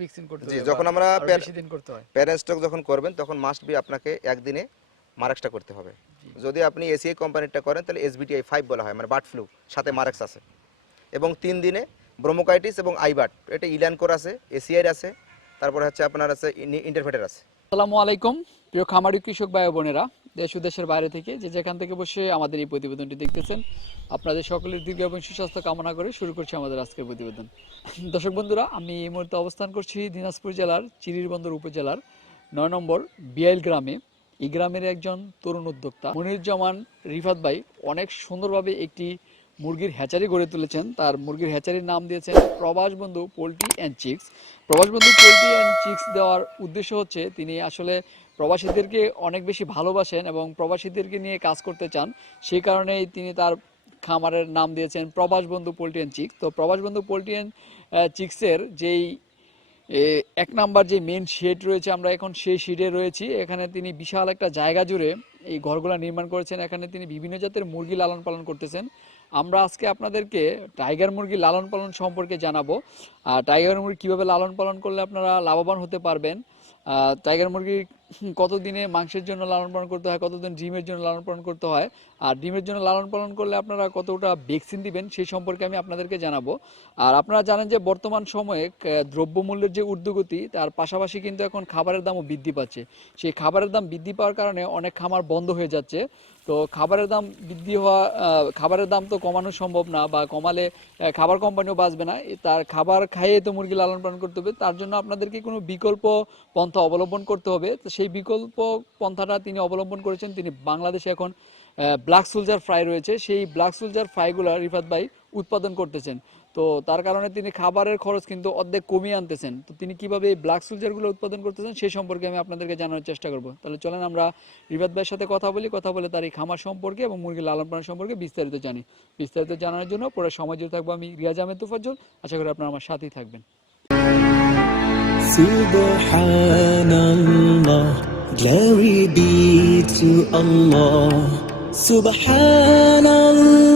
Vaccine করতে জি, যখন আমরা হয়। প্যারেন্ট স্টক যখন করবেন তখন মাস্ট বি আপনাকে একদিনে মারাক্সটা করতে হবে। যদি আপনি এসিআই কোম্পানিটা করেন তাহলে এসবিটিআই ফাইভ বলা হয় মানে বার্ড ফ্লু সাথে মারাক্স আছে। এবং তিন দিনে ব্রোমোকাইটিস এবং আইবাট এটা ইলানকোর আছে এসিআইয়ের আছে তারপরে হচ্ছে আপনার আছে ইন্টারফেটার আছে। আসসালামু আলাইকুম। প্রিয় খামারি কৃষক ভাই বোনেরা, দেশ ও দেশের বাইরে থেকে যে যেখান থেকে বসে আমাদের এই প্রতিবেদনটি দেখতেছেন, আপনাদের সকলের দীর্ঘ এবং সুস্বাস্থ্য কামনা করে শুরু করছি আমাদের আজকের প্রতিবেদন। দর্শক বন্ধুরা, আমি এই মুহূর্তে অবস্থান করছি দিনাজপুর জেলার চিরিরবন্দর উপজেলার নয় নম্বর বিয়াইল গ্রামে। এই গ্রামের একজন তরুণ উদ্যোক্তা, মনিরুজ্জামান রিফাত ভাই অনেক সুন্দরভাবে একটি মুরগির হ্যাচারি গড়ে তুলেছেন। তার মুরগির হ্যাচারির নাম দিয়েছেন প্রবাস বন্ধু পোলট্রি অ্যান্ড চিক্স। প্রবাস বন্ধু পোলট্রি অ্যান্ড চিক্স দেওয়ার উদ্দেশ্য হচ্ছে, তিনি আসলে প্রবাসীদেরকে অনেক বেশি ভালোবাসেন এবং প্রবাসীদেরকে নিয়ে কাজ করতে চান। সেই কারণেই তিনি তার খামারের নাম দিয়েছেন প্রবাস বন্ধু পোলট্রি অ্যান্ড চিক্স। তো প্রবাস বন্ধু পোলট্রি অ্যান্ড চিক্সের যেই এক নাম্বার যে মেন শেড রয়েছে আমরা এখন সেই শেডে রয়েছি। এখানে তিনি বিশাল একটা জায়গা জুড়ে এই ঘরগুলো নির্মাণ করেছেন। এখানে তিনি বিভিন্ন জাতের মুরগি লালন পালন করতেছেন। আমরা আজকে আপনাদেরকে টাইগার মুরগি লালন পালন সম্পর্কে জানাব। আর টাইগার মুরগি কীভাবে লালন পালন করলে আপনারা লাভবান হতে পারবেন? টাইগার মুরগি কতদিনে মাংসের জন্য লালন পালন করতে হয়, কতদিন ডিমের জন্য লালন পালন করতে হয়, আর ডিমের জন্য লালন পালন করলে আপনারা কতটা ভ্যাকসিন দিবেন সেই সম্পর্কে আমি আপনাদেরকে জানাব। আর আপনারা জানেন যে বর্তমান সময়ে দ্রব্যমূল্যের যে ঊর্ধ্বগতি, তার পাশাপাশি কিন্তু এখন খাবারের দামও বৃদ্ধি পাচ্ছে। সেই খাবারের দাম বৃদ্ধি পাওয়ার কারণে অনেক খামার বন্ধ হয়ে যাচ্ছে। তো খাবারের দাম বৃদ্ধি হওয়া খাবারের দাম তো কমানো সম্ভব না বা কমালে খাবার কোম্পানিও বাঁচবে না। তার খাবার খাইয়ে তো মুরগি লালন পালন করতে হবে। তার জন্য আপনাদেরকে কোনো বিকল্প পন্থা অবলম্বন করতে হবে। সেই বিকল্প পন্থাটা তিনি অবলম্বন করেছেন। তিনি বাংলাদেশে এখন ব্ল্যাক সোলজার ফ্রাই রয়েছে। সেই ব্ল্যাক সোলজার ফ্রাইগুলো রিফাত ভাই উৎপাদন করতেছেন। তো তার কারণে তিনি খাবারের খরচ কিন্তু অর্ধেক কমিয়ে আনতেছেন। তো তিনি কীভাবে এই ব্ল্যাক সোলজারগুলো উৎপাদন করতেছেন সেই সম্পর্কে আমি আপনাদেরকে জানানোর চেষ্টা করব। তাহলে চলেন আমরা রিফাত ভাইয়ের সাথে কথা বলি কথা বলে তার এই খামার সম্পর্কে এবং মুরগি লালন পালন সম্পর্কে বিস্তারিত জানি। বিস্তারিত জানানোর জন্য পরে সময় জুড়ে থাকব আমি রিয়াজ আহমেদ তুফাজ্জল। আশা করি আপনারা আমার সাথেই থাকবেন। Subhanallah, glory be to Allah. Subhanallah,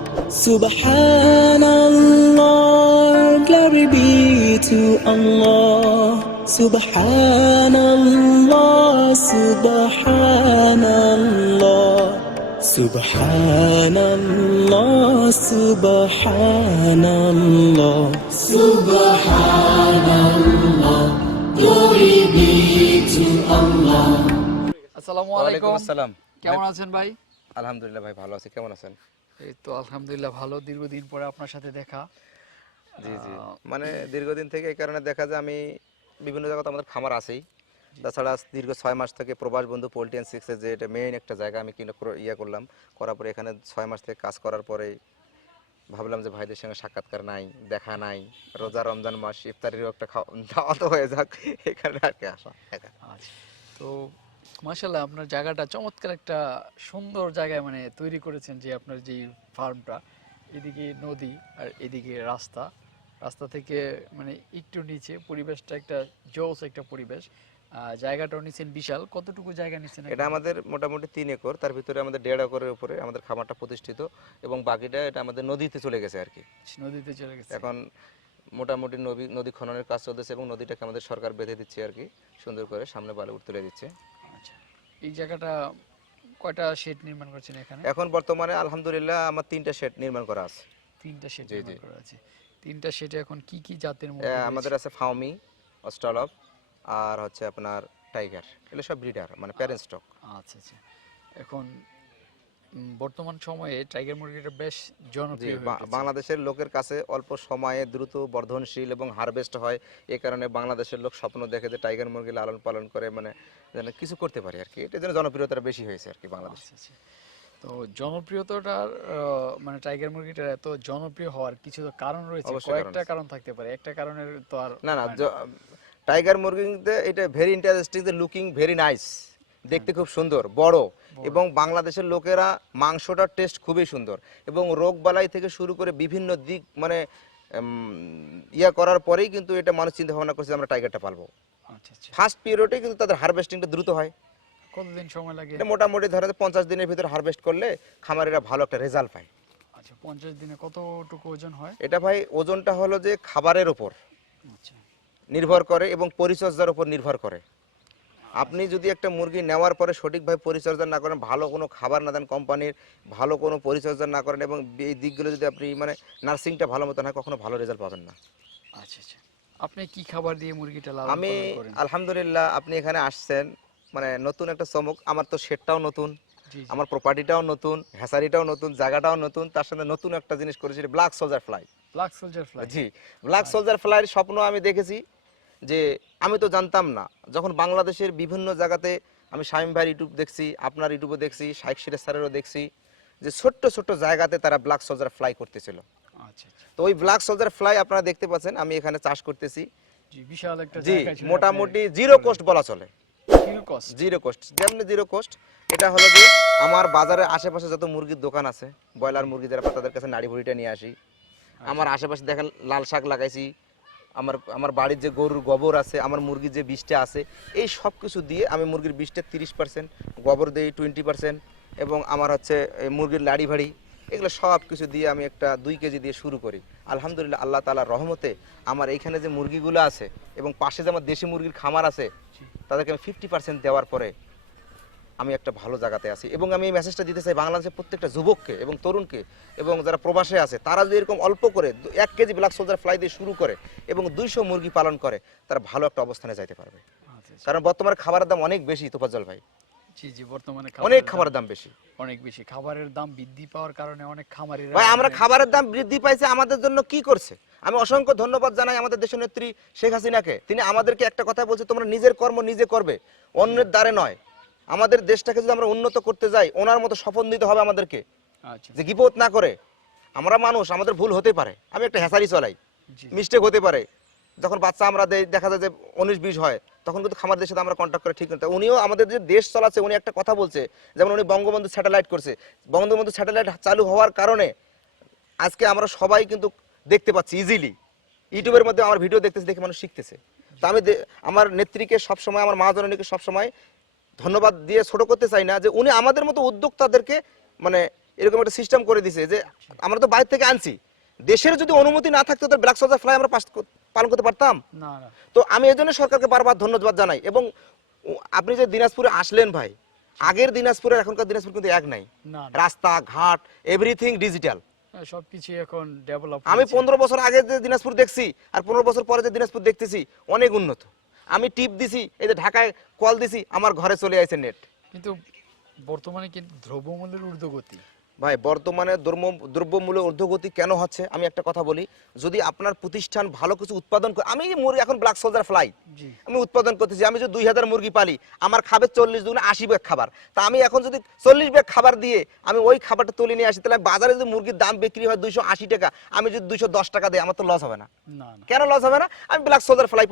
Subhanallah, glory be to Allah. Subhanallah, Subhanallah. Subhanallah, Subhanallah, Subhanallah, glory be to Allah. আসসালামু ওয়ালাইকুম আলাইকুম আসসালাম কেমন আছেন ভাই আলহামদুলিল্লাহ ভাই ভালো আছি কেমন আছেন এই তো আলহামদুলিল্লাহ ভালো দীর্ঘদিন পরে আপনার সাথে দেখা। জি জি। মানে দীর্ঘদিন থেকে এই কারণে দেখা যায় আমি বিভিন্ন জায়গাতে আমাদের খামার আছেই। তাছাড়া দীর্ঘ ছয় মাস থেকে প্রবাস বন্ধু পোল্ট্রি অ্যান্ড সিক্সের যে এটা মেইন একটা জায়গা আমি কিনে ইয়ে করলাম। করার পরে এখানে ছয় মাস থেকে কাজ করার পরে ভাবলাম যে ভাইদের সঙ্গে সাক্ষাৎকার নাই দেখা নাই। রোজা রমজান মাস ইফতারিরও একটা খাওয়া দাওয়া তো হয়ে যাক এখানে আর কি আসা। আচ্ছা। তো মাশাল্লাহ আপনার জায়গাটা চমৎকার একটা সুন্দর জায়গায় মানে তৈরি করেছেন যে আপনার যে ফার্মটা এদিকে নদী আর এদিকে রাস্তা। রাস্তা থেকে মানে একটু নিচে পরিবেশটা একটা জোস একটা পরিবেশ। জায়গাটাও নিচ্ছেন বিশাল। কতটুকু জায়গা নিচ্ছেন এটা আমাদের মোটামুটি তিন একর তার ভিতরে আমাদের দেড় একরের উপরে আমাদের খামারটা প্রতিষ্ঠিত এবং বাকিটা এটা আমাদের নদীতে চলে গেছে আর কি। নদীতে চলে গেছে। এখন মোটামুটি নদী নদী খননের কাজ চলতেছে এবং নদীটাকে আমাদের সরকার বেঁধে দিচ্ছে আর কি সুন্দর করে সামনে বালু তুলে দিচ্ছে। এই জায়গাটা কয়টা শেড নির্মাণ করছেন এখানে? এখন বর্তমানে আলহামদুলিল্লাহ আমার তিনটা শেড নির্মাণ করা আছে। তিনটা শেড নির্মাণ করা আছে। তিনটা শেডে এখন কি কি জাতের মুরগি আমাদের আছে ফাউমি অস্ট্রালপ আর হচ্ছে আপনার টাইগার। এগুলো সব ব্রিডার মানে প্যারেন্ট স্টক আচ্ছা আচ্ছা। এখন বর্তমান সময়ে টাইগার মুরগিটা বেশ জনপ্রিয়। বাংলাদেশের লোকের কাছে অল্প সময়ে দ্রুত বর্ধনশীল এবং হারভেস্ট হয়। এই কারণে বাংলাদেশের লোক স্বপ্ন দেখে যে টাইগার মুরগি লালন পালন করে মানে যেন কিছু করতে পারে আর কি। এটা যেন জনপ্রিয়তাটা বেশি হয়েছে আর কি বাংলাদেশে। আচ্ছা, আচ্ছা। তো জনপ্রিয়তাটার মানে টাইগার মুরগিটার এত জনপ্রিয় হওয়ার কিছু তো কারণ রয়েছে? কয়েকটা কারণ থাকতে পারে। একটা কারণের তো আর না না টাইগার মুরগিতে এটা very interesting looking very nice দেখতে খুব সুন্দর বড়। এবং বাংলাদেশের লোকেরা মাংসটার টেস্ট খুবই সুন্দর। এবং রোগ বালাই থেকে শুরু করে বিভিন্ন দিক মানে ইয়া করার পরেই কিন্তু এটা মানুষ চিন্তা ভাবনা করছে আমরা টাইগারটা পালবো। আচ্ছা আচ্ছা। ফার্স্ট পিরিয়ডে কিন্তু তাদের হারভেস্টিংটা দ্রুত হয়। কতদিন সময় লাগে? এটা মোটামুটি ধরে পঞ্চাশ দিনের ভিতরে হারভেস্ট করলে খামারিরা ভালো একটা রেজাল্ট পায়। আচ্ছা পঞ্চাশ দিনে কতটুকু ওজন হয়? এটা ভাই ওজনটা হলো যে খাবারের উপর। আচ্ছা। নির্ভর করে এবং পরিচর্যার উপর নির্ভর করে। আপনি যদি একটা মুরগি নেওয়ার পরে সঠিকভাবে পরিচর্যা না করেন ভালো কোনো খাবার না দেন কোম্পানির ভালো কোনো পরিচর্যা না করেন এবং এই দিকগুলো যদি আপনি মানে নার্সিংটা ভালো মতন হয় কখনো ভালো রেজাল্ট পাবেন না। আচ্ছা আচ্ছা। আপনি কি খাবার দিয়ে মুরগিটা লালন আমি আলহামদুলিল্লাহ আপনি এখানে আসছেন মানে নতুন একটা চমক। আমার তো শেডটাও নতুন। আমার প্রপার্টিটাও নতুন হ্যাসারিটাও নতুন জায়গাটাও নতুন তার সাথে নতুন একটা জিনিস করেছি black soldier fly black soldier fly জি ব্ল্যাক সোলজার ফ্লাইয়ের স্বপ্ন আমি দেখেছি। যে আমি তো জানতাম না। যখন বাংলাদেশের বিভিন্ন জায়গাতে আমি শামীম ভাইয়ের ইউটিউব দেখছি আপনার ইউটিউবে দেখছি শাইক সিরাজ স্যারেরও দেখছি যে ছোট্ট ছোট্ট জায়গাতে তারা ব্ল্যাক সোলজার ফ্লাই করতেছিল। আচ্ছা আচ্ছা। তো ওই ব্ল্যাক সোলজার ফ্লাই আপনারা দেখতে পাচ্ছেন আমি এখানে চাষ করতেছি। জি বিশাল একটা জি মোটামুটি জিরো কোস্ট বলা চলে। জিরো কোস্ট যেমনি জিরো কোস্ট এটা হলো যে আমার বাজারের আশেপাশে যত মুরগির দোকান আছে ব্রয়লার মুরগি যারা তাদের কাছে নাড়ি ভুড়িটা নিয়ে আসি। আমার আশেপাশে দেখেন লাল শাক লাগাইছি আমার আমার বাড়ির যে গরুর গোবর আছে আমার মুরগির যে বিষটা আছে এই সব কিছু দিয়ে আমি মুরগির বিষটা তিরিশ পার্সেন্ট গোবর দিই টোয়েন্টি পার্সেন্ট এবং আমার হচ্ছে মুরগির লাড়ি ভাড়ি এগুলো সব কিছু দিয়ে আমি একটা দুই কেজি দিয়ে শুরু করি। আলহামদুলিল্লাহ আল্লাহ তালার রহমতে আমার এইখানে যে মুরগিগুলো আছে এবং পাশে যে আমার দেশি মুরগির খামার আছে তাদেরকে আমি ফিফটি পার্সেন্ট দেওয়ার পরে আমি একটা ভালো জায়গাতে আছি। এবং আমি এই মেসেজটা দিতে চাই বাংলাদেশের প্রত্যেকটা যুবককে এবং তরুণকে এবং যারা প্রবাসে আছে তারা যদি এরকম অল্প করে এক কেজি ব্ল্যাক সোলজার ফ্লাই দিয়ে শুরু করে এবং দুইশো মুরগি পালন করে তারা ভালো একটা অবস্থানে যাইতে পারবে। আচ্ছা আচ্ছা। কারণ বর্তমানে খাবারের দাম অনেক বেশি তোফাজ্জল ভাই। জি জি বর্তমানে অনেক খাবারের দাম বেশি। অনেক বেশি। খাবারের দাম বৃদ্ধি পাওয়ার কারণে অনেক খামারিরা ভাই আমরা খাবারের দাম বৃদ্ধি পাইছে আমাদের জন্য কি করছে? আমি অসংখ্য ধন্যবাদ জানাই আমাদের শেখ হাসিনাকে। তিনি আমাদেরকে একটা কথা বলছে তোমরা নিজের কর্ম নিজে করবে অন্যের দ্বারে নয়। আমাদের দেশটাকে যদি আমরা উন্নত করতে যাই ওনার মতো স্বপন দিতে হবে আমাদেরকে। আচ্ছা। যে গিপত না করে। আমরা মানুষ আমাদের ভুল হতে পারে। আমি একটা হ্যাসারি চলাই। মিস্টেক হতে পারে। যখন বাচ্চা আমরা দেই দেখা যায় যে উনিশ বিশ হয় তখন কিন্তু খামার দেশের সাথে আমরা কন্ট্যাক্ট করে ঠিক করতে উনিও আমাদের যে দেশ চলাচ্ছে উনি একটা কথা বলছে যেমন উনি বঙ্গবন্ধু স্যাটেলাইট করছে। বঙ্গবন্ধু স্যাটেলাইট চালু হওয়ার কারণে আজকে আমরা সবাই কিন্তু দেখতে পাচ্ছি ইজিলি ইউটিউবের মধ্যে আমার ভিডিও দেখতেছে দেখে মানুষ শিখতেছে। তো আমি আমার নেত্রীকে সবসময় আমার মা জননীকে সবসময় ধন্যবাদ দিয়ে ছোট করতে চাই না যে উনি আমাদের মতো উদ্যোক্তাদেরকে মানে এরকম একটা সিস্টেম করে দিছে যে আমরা তো বাইরে থেকে আনছি। দেশের যদি অনুমতি না থাকতো তো ব্ল্যাক সোলজার ফ্লাই আমরা পালন করতে পারতাম। তো আমি এই জন্য সরকারকে বারবার ধন্যবাদ জানাই এবং আপনি যে দিনাজপুরে আসলেন ভাই আগের দিনাজপুরের এখনকার দিনাজপুর কিন্তু এক নাই। রাস্তা ঘাট এভরিথিং ডিজিটাল সবকিছু এখন ডেভেলপ আমি পনেরো বছর আগে যে দিনাজপুর দেখছি আর পনেরো বছর পরে যে দিনাজপুর দেখতেছি অনেক উন্নত। আমি টিপ দিছি, এই যে ঢাকায় কল দিছি, আমার ঘরে চলে আসে নেট কিন্তু বর্তমানে কিন্তু দ্রব্যমূল্যের ঊর্ধ্বগতি? ভাই বর্তমানে দ্রব্য দ্রব্যমূল্যের ঊর্ধ্বগতি কেন হচ্ছে? আমি একটা কথা বলি যদি আপনার প্রতিষ্ঠান ভালো কিছু উৎপাদন করে আমি মুরগি এখন ব্ল্যাক সোলজার ফ্লাই আমি উৎপাদন করতেছি আমি যদি দুই হাজার মুরগি পালি আমার খাবে চল্লিশ দুগুণে আশি ব্যাগ খাবার। তা আমি এখন যদি চল্লিশ ব্যাগ খাবার দিয়ে আমি ওই খাবারটা তুলে নিয়ে আসি তাহলে বাজারে যদি মুরগির দাম বিক্রি হয় দুইশো আশি টাকা আমি যদি দুইশো দশ টাকা দিই আমার তো লস হবে না। কেন লস হবে না? আমি ব্ল্যাক সোলজার ফ্লাই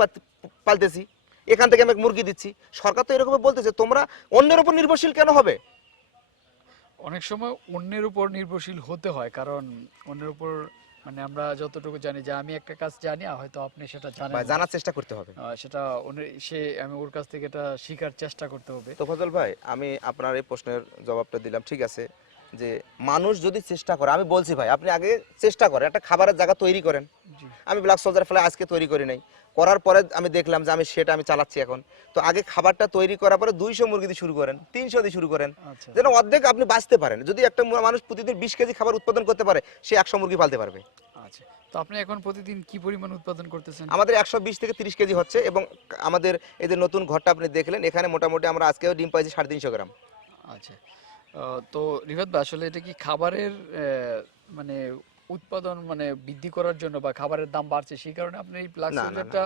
পালতেছি এখান থেকে আমি মুরগি দিচ্ছি। সরকার তো এরকম বলতেছে তোমরা অন্যের উপর নির্ভরশীল কেন হবে? অনেক সময় অন্যের উপর নির্ভরশীল হতে হয় কারণ অন্যের উপর মানে আমরা যতটুকু জানি যে আমি একটা কাজ জানি হয়তো আপনি সেটা জানেন বা জানার চেষ্টা করতে হবে। সেটা সে আমি ওর কাছ থেকে এটা শেখার চেষ্টা করতে হবে। তো ফজল ভাই আমি আপনার এই প্রশ্নের জবাবটা দিলাম ঠিক আছে? যে মানুষ যদি চেষ্টা করে আমি বলছি ভাই আপনি আগে চেষ্টা করেন একটা খাবারের জায়গা তৈরি করেন। জি। আমি ব্ল্যাক সোলজার ফলে আজকে তৈরি করি নাই। করার পরে আমি দেখলাম যে আমি সেটা আমি চালাচ্ছি এখন। তো আগে খাবারটা তৈরি করার পরে দুইশো মুরগি দিয়ে শুরু করেন তিনশো দিয়ে শুরু করেন। আচ্ছা। যেন অর্ধেক আপনি বাঁচতে পারেন। যদি একটা মানুষ প্রতিদিন বিশ কেজি খাবার উৎপাদন করতে পারে সে একশো মুরগি পালতে পারবে। আচ্ছা। তো আপনি এখন প্রতিদিন কি পরিমাণ উৎপাদন করতেছেন? আমাদের একশো বিশ থেকে তিরিশ কেজি হচ্ছে এবং আমাদের এই যে নতুন ঘরটা আপনি দেখলেন এখানে মোটামুটি আমরা আজকেও ডিম পাইছি সাড়ে তিনশো গ্রাম। আচ্ছা। তো ভাই আসলে এটা কি খাবারের মানে উৎপাদন মানে বৃদ্ধি করার জন্য বা খাবারের দাম বাড়ছে সেই কারণে আপনি এই। সিলিন্ডারটা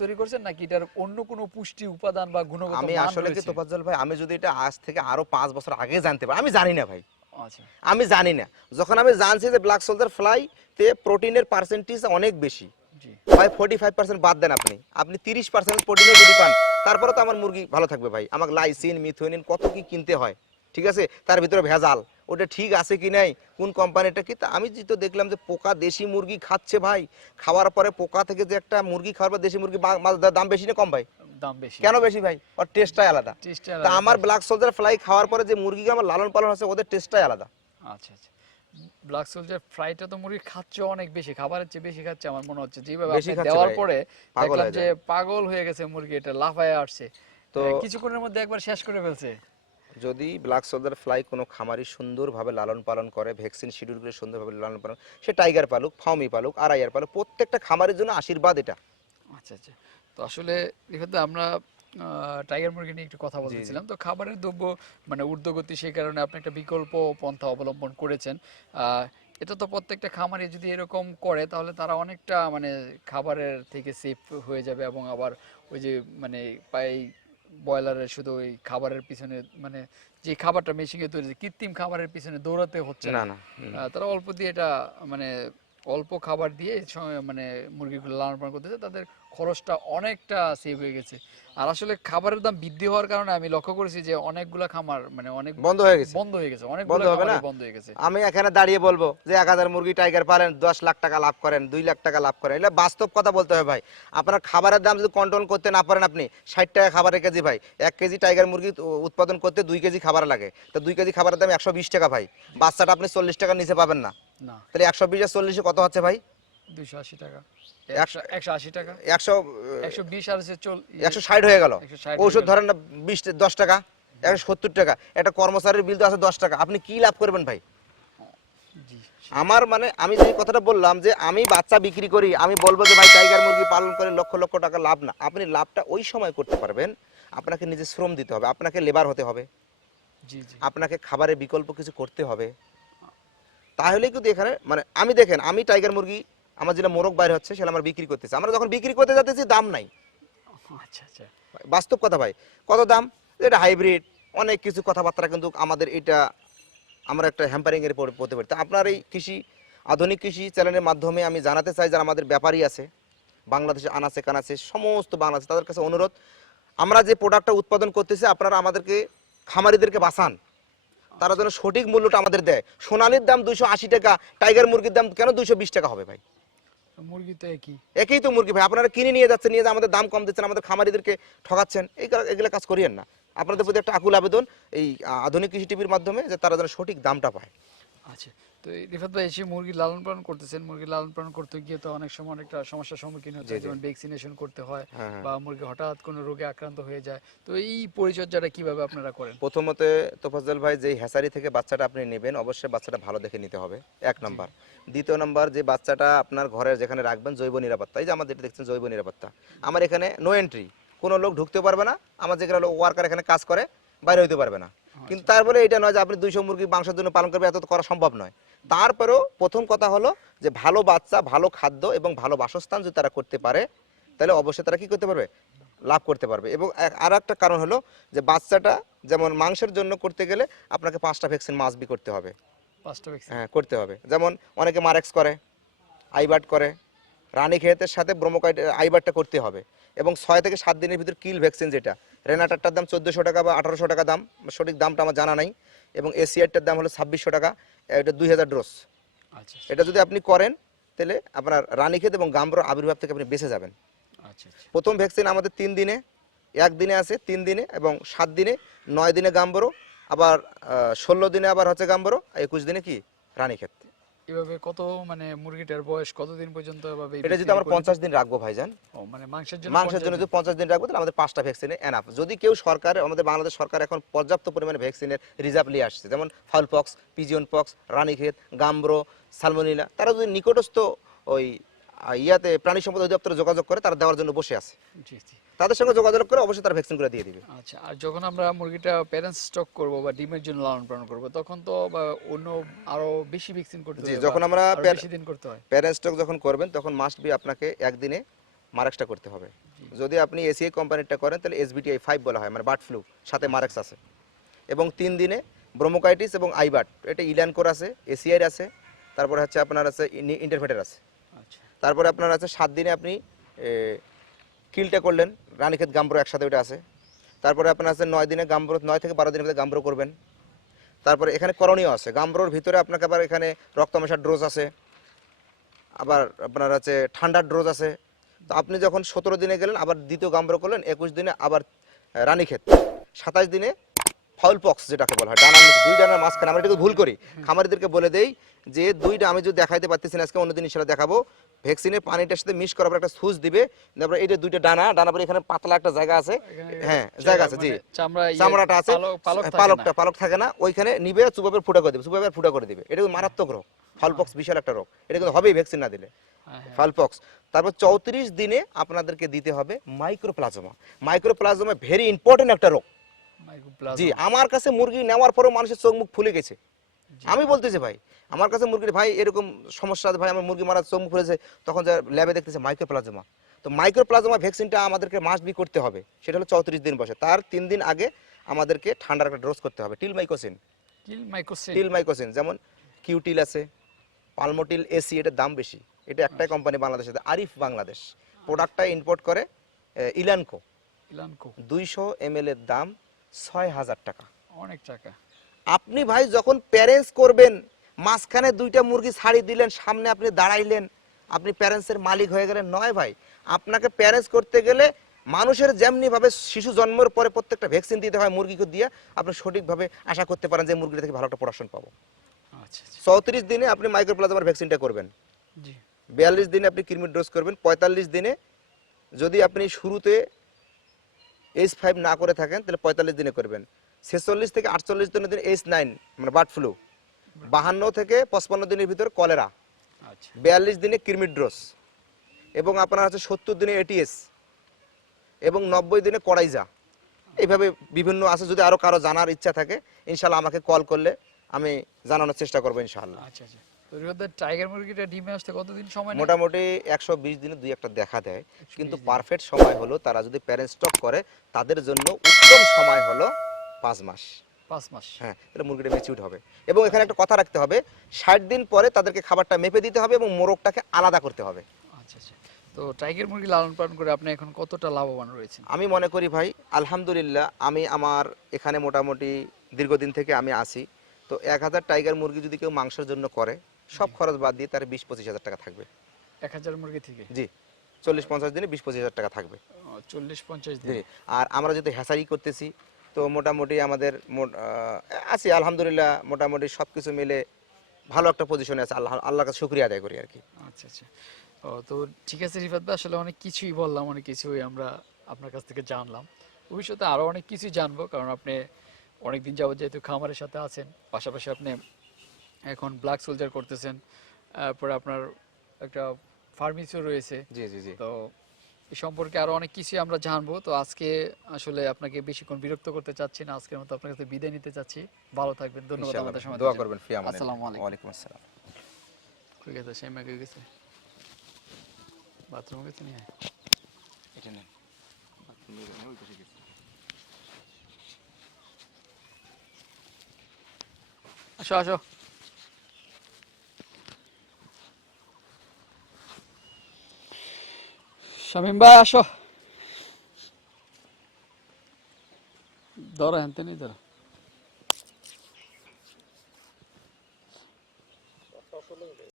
তৈরি করছেন নাকি? এটার অন্য কোনো পুষ্টি উপাদান বা গুণগত আমি আসলে কি তোফাজ্জল ভাই আমি যদি এটা আজ থেকে আরও পাঁচ বছর আগে জানতে পারি আমি জানি না ভাই। আচ্ছা। আমি জানি না। যখন আমি জানছি যে ব্ল্যাক সোলজার ফ্লাই তে প্রোটিনের পার্সেন্টেজ অনেক বেশি ভাই ফোর্টি ফাইভ পার্সেন্ট বাদ দেন আপনি। আপনি তিরিশ পার্সেন্ট প্রোটিনও যদি পান তারপরে তো আমার মুরগি ভালো থাকবে ভাই। আমাকে লাইসিন মিথোনিন কত কি কিনতে হয়। ঠিক আছে? তার ভিতরে ভেজাল। ওটা ঠিক আছে কি নাই? কোন কোম্পানিটা কি? তা আমি যেহেতু দেখলাম যে পোকা দেশি মুরগি খাচ্ছে ভাই। খাওয়ার পরে পোকা থেকে যে একটা মুরগি খাওয়ার পর দেশি মুরগি দাম বেশি না কম ভাই? দাম বেশি। কেন বেশি ভাই? ওর টেস্টটাই আলাদা। তা আমার ব্ল্যাক সোলজার ফ্লাই খাওয়ার পরে যে মুরগি আমার লালন পালন হচ্ছে ওদের টেস্টটাই আলাদা। আচ্ছা আচ্ছা। ব্ল্যাক সোলজার ফ্রাইটা তো মুরগি খাচ্ছে অনেক বেশি খাবারের চেয়ে বেশি খাচ্ছে আমার মনে হচ্ছে। যেভাবে আপনি দেওয়ার পরে দেখলাম যে পাগল হয়ে গেছে মুরগি এটা লাফায় আসছে। তো তো- কিছুক্ষণের মধ্যে একবার শেষ করে ফেলছে। যদি ব্ল্যাক সোলজার ফ্লাই কোনো খামারি সুন্দরভাবে লালন পালন করে ভ্যাকসিন শিডিউল করে সুন্দরভাবে লালন পালন সে টাইগার পালুক ফাউমি পালুক আর আইয়ার পালুক প্রত্যেকটা খামারের জন্য আশীর্বাদ এটা। আচ্ছা আচ্ছা। তো আসলে এক্ষেত্রে আমরা টাইগার মুরগি নিয়ে একটু কথা বলতেছিলাম। তো খাবারের দ্রব্য মানে ঊর্ধ্বগতি সেই কারণে আপনি একটা বিকল্প পন্থা অবলম্বন করেছেন। এটা তো প্রত্যেকটা খামারে যদি এরকম করে তাহলে তারা অনেকটা মানে খাবারের থেকে সেফ হয়ে যাবে এবং আবার ওই যে মানে পাই ব্রয়লারের শুধু ওই খাবারের পিছনে মানে যে খাবারটা মেশিনে তৈরি কৃত্রিম খাবারের পিছনে দৌড়াতে হচ্ছে না। তারা অল্প দিয়ে এটা মানে অল্প খাবার দিয়ে মানে মুরগিগুলো লালন পালন করতেছে তাদের খরচটা অনেকটা সেভ হয়ে গেছে। আর আসলে খাবারের দাম বৃদ্ধি হওয়ার কারণে আমি লক্ষ্য করেছি যে অনেকগুলা খামার মানে অনেক বন্ধ হয়ে গেছে। বন্ধ হয়ে গেছে অনেক বন্ধ হবে না? বন্ধ হয়ে গেছে। আমি এখানে দাঁড়িয়ে বলব যে এক হাজার মুরগি টাইগার পালেন দশ লাখ টাকা লাভ করেন দুই লাখ টাকা লাভ করেন। এটা বাস্তব কথা বলতে হবে ভাই। আপনার খাবারের দাম যদি কন্ট্রোল করতে না পারেন আপনি ষাট টাকা খাবারের কেজি ভাই। এক কেজি টাইগার মুরগি উৎপাদন করতে দুই কেজি খাবার লাগে। তো দুই কেজি খাবারের দাম একশো বিশ টাকা ভাই। বাচ্চাটা আপনি চল্লিশ টাকার নিচে পাবেন না। না। তাহলে একশো বিশ আর চল্লিশে কত হচ্ছে ভাই? আশি টাকা। একশো- একশো একশো আশি টাকা। একশো একশো বিশ আর একশো ষাট হয়ে গেল। 160 ওষুধ গেল। ধরেন না বিশ দশ টাকা একশো সত্তর টাকা। একটা কর্মচারীর বিল তো আছে দশ টাকা। আপনি কি লাভ করবেন ভাই? আমার মানে আমি যে কথাটা বললাম যে আমি বাচ্চা বিক্রি করি আমি বলব যে ভাই টাইগার মুরগি পালন করে লক্ষ লক্ষ টাকা লাভ না। আপনি লাভটা ওই সময় করতে পারবেন আপনাকে নিজে শ্রম দিতে হবে আপনাকে লেবার হতে হবে। আপনাকে খাবারের বিকল্প কিছু করতে হবে। তাহলে কিন্তু এখানে মানে আমি দেখেন আমি টাইগার মুরগি আমার যেটা মোরগ বাইরে হচ্ছে সেটা আমার বিক্রি করতেছে। আমরা যখন বিক্রি করতে যাচ্ছি দাম নাই। আচ্ছা আচ্ছা। বাস্তব কথা ভাই। কত দাম? এটা হাইব্রিড অনেক কিছু কথাবার্তা কিন্তু আমাদের এটা আমরা একটা হ্যাম্পারিং এর পড়তে পারি তা আপনার এই কৃষি আধুনিক কৃষি চ্যানেলের মাধ্যমে আমি জানাতে চাই যারা আমাদের ব্যাপারী আছে বাংলাদেশে আনাচে কানাচে সমস্ত বাংলাদেশ তাদের কাছে অনুরোধ আমরা যে প্রোডাক্টটা উৎপাদন করতেছি আপনারা আমাদেরকে খামারিদেরকে বাঁচান। তারা যেন সঠিক মূল্যটা আমাদের দেয়। সোনালির দাম দুইশো আশি টাকা টাইগার মুরগির দাম কেন দুইশো বিশ টাকা হবে ভাই? মুরগি তো একই। একই তো মুরগি ভাই আপনারা কিনে নিয়ে যাচ্ছেন নিয়ে যে আমাদের দাম কম দিচ্ছেন আমাদের খামারিদেরকে ঠকাচ্ছেন এই এগুলো কাজ করিয়েন না। আপনাদের প্রতি একটা আকুল আবেদন এই আধুনিক কৃষি টিভির মাধ্যমে যে তারা যেন সঠিক দামটা পায়। আচ্ছা তো রিফাত ভাই এসে মুরগি লালন পালন করতেছেন। মুরগি লালন পালন করতে গিয়ে তো অনেক সময় অনেকটা সমস্যার সম্মুখীন হচ্ছে। যেমন ভ্যাকসিনেশন করতে হয় হ্যাঁ, হ্যাঁ। বা মুরগি হঠাৎ কোনো রোগে আক্রান্ত হয়ে যায়। তো এই পরিচর্যাটা কীভাবে আপনারা করেন? প্রথমত তোফাজ্জল ভাই যেই থেকে বাচ্চাটা আপনি নেবেন অবশ্যই বাচ্চাটা ভালো দেখে নিতে হবে। এক নম্বর। দ্বিতীয় নম্বর যে বাচ্চাটা আপনার ঘরে যেখানে রাখবেন জৈব নিরাপত্তা। এই যে আমাদের দেখছেন জৈব নিরাপত্তা। আমার এখানে নো এন্ট্রি কোনো লোক ঢুকতে পারবে না। আমার যেখানে ওয়ার্কার এখানে কাজ করে বাইরে হইতে পারবে না। কিন্তু তারপরে এটা নয় যে আপনি দুইশো মুরগি মাংসের জন্য পালন করবে এত তো করা সম্ভব নয়। তারপরেও প্রথম কথা হলো যে ভালো বাচ্চা ভালো খাদ্য এবং ভালো বাসস্থান যদি তারা করতে পারে তাহলে অবশ্যই তারা কি করতে পারবে? লাভ করতে পারবে। এবং আর একটা কারণ হলো যে বাচ্চাটা যেমন মাংসের জন্য করতে গেলে আপনাকে পাঁচটা ভ্যাকসিন মাস বি করতে হবে। পাঁচটা ভ্যাকসিন। হ্যাঁ করতে হবে। যেমন অনেকে মারেক্স করে আইবার্ট করে রানী খেতের সাথে ব্রোমোকাইট আইবারটা করতে হবে। এবং ছয় থেকে সাত দিনের ভিতর কিল ভ্যাকসিন যেটা রেনাটারটার দাম চোদ্দোশো টাকা বা আঠারোশো টাকা দাম সঠিক দামটা আমার জানা নাই। এবং এসিআরটার দাম হলো ছাব্বিশশো টাকা এটা দুই হাজার ডোজ আচ্ছা এটা যদি আপনি করেন তাহলে আপনার রানীক্ষেত এবং গাম্বর আবির্ভাব থেকে আপনি বেঁচে যাবেন। আচ্ছা আচ্ছা। প্রথম ভ্যাকসিন আমাদের তিন দিনে এক দিনে আছে তিন দিনে এবং সাত দিনে নয় দিনে গাম্বরো আবার ষোলো দিনে আবার হচ্ছে গাম্বরো একুশ দিনে কি? রানীক্ষেত এভাবে কত মানে মুরগিটার বয়স কতদিন পর্যন্ত এভাবে এটা যদি আমরা করে- পঞ্চাশ দিন রাখব ভাইজান। ও, মানে মাংসের জন্য মাংসের জন্য যদি পঞ্চাশ দিন রাখব তাহলে আমাদের পাঁচটা ভ্যাকসিনে এনাফ যদি কেউ সরকার আমাদের বাংলাদেশ সরকার এখন পর্যাপ্ত পরিমাণে ভ্যাকসিনের রিজার্ভ নিয়ে আসছে যেমন fowl pox pigeon pox Ranikhet gumboro salmonella তারা যদি নিকটস্থ ওই ইয়াতে প্রাণী সম্পদ অধিদপ্তরে যোগাযোগ করে তারা দেওয়ার জন্য বসে আছে। জি জি। তাদের সঙ্গে যোগাযোগ করে অবশ্যই তারা ভ্যাকসিন করে দিয়ে দিবে। আচ্ছা আর যখন আমরা মুরগিটা প্যারেন্টস স্টক করব বা ডিমের জন্য লালন পালন করব তখন তো অন্য আরও বেশি ভ্যাকসিন করতে জি, হয় বা যখন আমরা বেশি দিন করতে হয়। প্যারেন্ট স্টক যখন করবেন তখন মাস্ট বি আপনাকে একদিনে মারেক্সটা করতে হবে। যদি আপনি এসিআই কোম্পানিটা করেন তাহলে এসবিটিআই ফাইভ বলা হয় মানে বার্ড ফ্লু সাথে মারেক্স আছে। এবং তিন দিনে ব্রোমোকাইটিস এবং আইবার্ট এটা ইল্যানকোর আছে এসিআইর আছে তারপরে হচ্ছে আপনার আছে ইন্টারফেটার আছে। তারপরে আপনার আছে সাত দিনে আপনি কিলটা করলেন। রানীক্ষেত গাম্বরো একসাথে ওইটা আছে। তারপরে আপনার আছে নয় দিনে গাম্বরো, নয় থেকে বারো দিনের মধ্যে গাম্বরো করবেন। তারপরে এখানে করণীয় আছে। গাম্বরোর ভিতরে আপনাকে আবার এখানে রক্ত মেশার ড্রোজ আছে। আবার আপনার আছে ঠান্ডার ড্রোজ আছে। তো আপনি যখন সতেরো দিনে গেলেন, আবার দ্বিতীয় গাম্বরো করলেন, একুশ দিনে আবার রানীক্ষেত। সাতাশ দিনে ফাউল পক্স যেটাকে বলা হয়। ডানার দুই ডানার মাঝখানে আমরা এটাকে ভুল করি। খামারিদেরকে বলে দেই যে দুইটা আমি যদি দেখাইতে পারতেছি না আজকে অন্যদিন সেটা দেখাবো। ভ্যাকসিনের পানিটার সাথে মিক্স করার পর একটা সুচ দিবে। তারপরে এই যে দুইটা ডানা ডানা পরে এখানে পাতলা একটা জায়গা আছে। হ্যাঁ জায়গা আছে জি। মানে চামড়া ইয়ে, চামড়াটা আছে। পালক- পালক থাকে পালকটা না। পালক থাকে না। ওইখানে নিবে চুপাবের ফুটা করে দিবে। চুপাবের ফুটা করে দিবে। এটা মারাত্মক রোগ। ফালপক্স বিশাল একটা রোগ। এটা কিন্তু হবেই ভ্যাকসিন না দিলে। হ্যাঁ, হ্যাঁ। ফালপক্স তারপর চৌত্রিশ দিনে আপনাদেরকে দিতে হবে মাইক্রোপ্লাজমা মাইক্রোপ্লাজমা ভেরি ইম্পর্টেন্ট একটা রোগ। জি আমার কাছে মুরগি নেওয়ার পরেও মানুষের চোখ মুখ ফুলে গেছে। আমি বলতেছি ভাই আমার কাছে মুরগির ভাই এরকম সমস্যা আছে ভাই আমার মুরগি মারা চোখ মুখ ফুলেছে তখন যা ল্যাবে দেখতেছে মাইক্রোপ্লাজমা। তো মাইক্রোপ্লাজমা ভ্যাকসিনটা আমাদেরকে মাস্ট বি করতে হবে সেটা হলো চৌত্রিশ দিন বসে তার তিন দিন আগে আমাদেরকে ঠান্ডার একটা ডোজ করতে হবে টিল মাইকোসিন। টিল মাইকোসিন যেমন কিউটিল আছে পালমোটিল এসি এটার দাম বেশি। এটা একটাই কোম্পানি বাংলাদেশে আরিফ বাংলাদেশ। প্রোডাক্টটা ইম্পোর্ট করে ইলানকো। ইলানকো। দুইশো এম এর দাম ছয় হাজার টাকা। অনেক টাকা। আপনি ভাই যখন প্যারেন্টস করবেন মাঝখানে দুইটা মুরগি ছাড়ি দিলেন সামনে আপনি দাঁড়াইলেন আপনি প্যারেন্টসের মালিক হয়ে গেলেন। নয় ভাই আপনাকে প্যারেন্টস করতে গেলে মানুষের যেমনি ভাবে শিশু জন্মের পরে প্রত্যেকটা ভ্যাকসিন দিতে হয় মুরগিকে দিয়ে আপনি সঠিকভাবে আশা করতে পারেন যে মুরগিটা থেকে ভালো একটা প্রোডাকশন পাবো। আচ্ছা আচ্ছা। চৌত্রিশ দিনে আপনি মাইক্রোপ্লাজমার ভ্যাকসিনটা করবেন। বিয়াল্লিশ দিনে আপনি কৃমির ডোজ করবেন। পঁয়তাল্লিশ দিনে যদি আপনি শুরুতে এইচ ফাইভ না করে থাকেন তাহলে পঁয়তাল্লিশ দিনে করবেন। ছেচল্লিশ থেকে আটচল্লিশ দিনের দিন এইচ নাইন মানে বার্ড ফ্লু বাহান্ন থেকে পঁচপান্ন দিনের ভিতর কলেরা আচ্ছা। বিয়াল্লিশ দিনে কিরমিড্রোস এবং আপনার আছে সত্তর দিনে এটিএস এবং নব্বই দিনে কড়াইজা এইভাবে বিভিন্ন আছে যদি আরও কারও জানার ইচ্ছা থাকে ইনশাল্লাহ আমাকে কল করলে। আমি জানানোর চেষ্টা করব ইনশাল্লাহ আচ্ছা আচ্ছা। টাইগার মুরগিটা ডিমে আসতে কতদিন সময় মোটামুটি একশো বিশ দিনে দুই একটা দেখা দেয়। কিন্তু পারফেক্ট সময় হলো তারা যদি স্টক করে তাদের জন্য উত্তম সময় হলো পাঁচ মাস। পাঁচ মাস। হ্যাঁ তাহলে মুরগিটা হবে। এবং এখানে একটা কথা রাখতে হবে ষাট দিন পরে তাদেরকে খাবারটা মেপে দিতে হবে এবং মোরগটাকে আলাদা করতে হবে। আচ্ছা আচ্ছা। তো টাইগার মুরগি লালন পালন করে আপনি এখন কতটা লাভবান রয়েছেন? আমি মনে করি ভাই আলহামদুলিল্লাহ আমি আমার এখানে মোটামুটি দীর্ঘদিন থেকে আমি আসি তো এক হাজার টাইগার মুরগি যদি কেউ মাংসের জন্য করে সব খরচ বাদ দিয়ে তার বিশ পঁচিশ হাজার টাকা থাকবে। এক হাজার মুরগি থেকে? জি চল্লিশ পঞ্চাশ দিনে বিশ পঁচিশ হাজার টাকা থাকবে। চল্লিশ পঞ্চাশ দিন? আর আমরা যদি হ্যাসারি করতেছি তো মোটামুটি আমাদের আছি আলহামদুলিল্লাহ মোটামুটি সব কিছু মিলে ভালো একটা পজিশনে আছে। আল্লাহ আল্লাহর কাছে শুক্রিয়া আদায় করি আর কি। আচ্ছা আচ্ছা। ও তো ঠিক আছে রিফাত ভাই আসলে অনেক কিছুই বললাম অনেক কিছুই আমরা আপনার কাছ থেকে জানলাম। ভবিষ্যতে আরও অনেক কিছুই জানব কারণ আপনি অনেকদিন যাবত যেহেতু খামারের সাথে আছেন পাশাপাশি আপনি এখন ব্ল্যাক সোলজার করতেছেন তারপরে আপনার একটা ফার্মেসিও রয়েছে। জি জি জি। তো এই সম্পর্কে আরও অনেক কিছুই আমরা জানব। তো আজকে আসলে আপনাকে বেশিক্ষণ বিরক্ত করতে চাচ্ছি না আজকের মতো আপনার কাছে বিদায় নিতে চাচ্ছি। ভালো থাকবেন ধন্যবাদ। আমাদের সময় দোয়া করবেন ফি আমাদের আসসালামু আলাইকুম। ওয়ালাইকুম আসসালাম। কই গেছে? সেই মেয়ে গেছে। বাথরুমে গেছে নিয়ে। এটা নেন। আসো আসো। শামিম ভাই আসো। ধরো হ্যান তেনি ধরো।